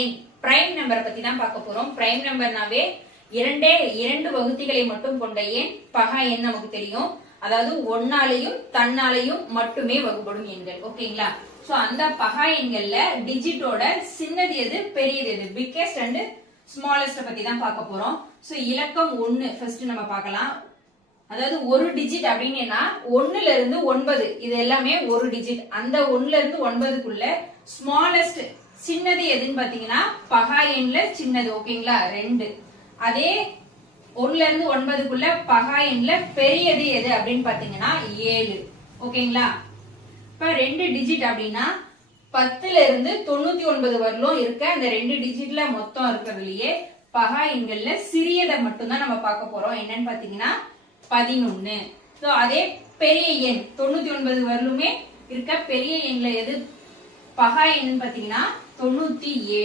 எண் பிரைம் நம்பரை பத்தி தான் பார்க்க போறோம். பிரைம் நம்பர்னாவே இரண்டு வகுத்திகளை மட்டும் கொண்ட எண் பகா எண் நமக்கு தெரியும். அதாவது ஒன்னாலையும் தன்னாலையும் மட்டுமே வகுப்படும் எண்கள். ஓகேங்களா? சோ அந்த பகா எண்கள்ல டிஜிட்டோட சின்னது எது பெரியது எது, பிக்கெஸ்ட் அண்ட் ஸ்மாலஸ்ட் பத்தி தான் பார்க்க போறோம். சோ இலக்கம் 1 ஃபர்ஸ்ட் நம்ம பார்க்கலாம். அதாவது ஒரு டிஜிட் அப்படின்னா 1ல இருந்து 9 இது எல்லாமே ஒரு டிஜிட். அந்த 1ல இருந்து 9க்குள்ள ஸ்மாலஸ்ட் சின்னது எதுன்னு பாத்தீங்கன்னா பகா எண்ல சின்னது. ஓகேங்களா? 2. அதே 1ல இருந்து 9க்குள்ள பகா எண்ல பெரியது எது அப்படின்னு பாத்தீங்கன்னா 7. ஓகேங்களா? இப்ப 2 டிஜிட் அப்படின்னா 10ல இருந்து 99 வரலும் இருக்க அந்த 2 டிஜிட்ல மொத்தம் இருக்கிறதுலயே பகா எண்கள்ல சிறியதை மட்டும் தான் நம்ம பார்க்க போறோம். என்னன்னு பாத்தீங்கன்னா 11. சோ அதே பெரிய எண் 99 வரலுமே இருக்க பெரிய எண்ல எது பகா எண் பாத்தீங்கன்னா 97.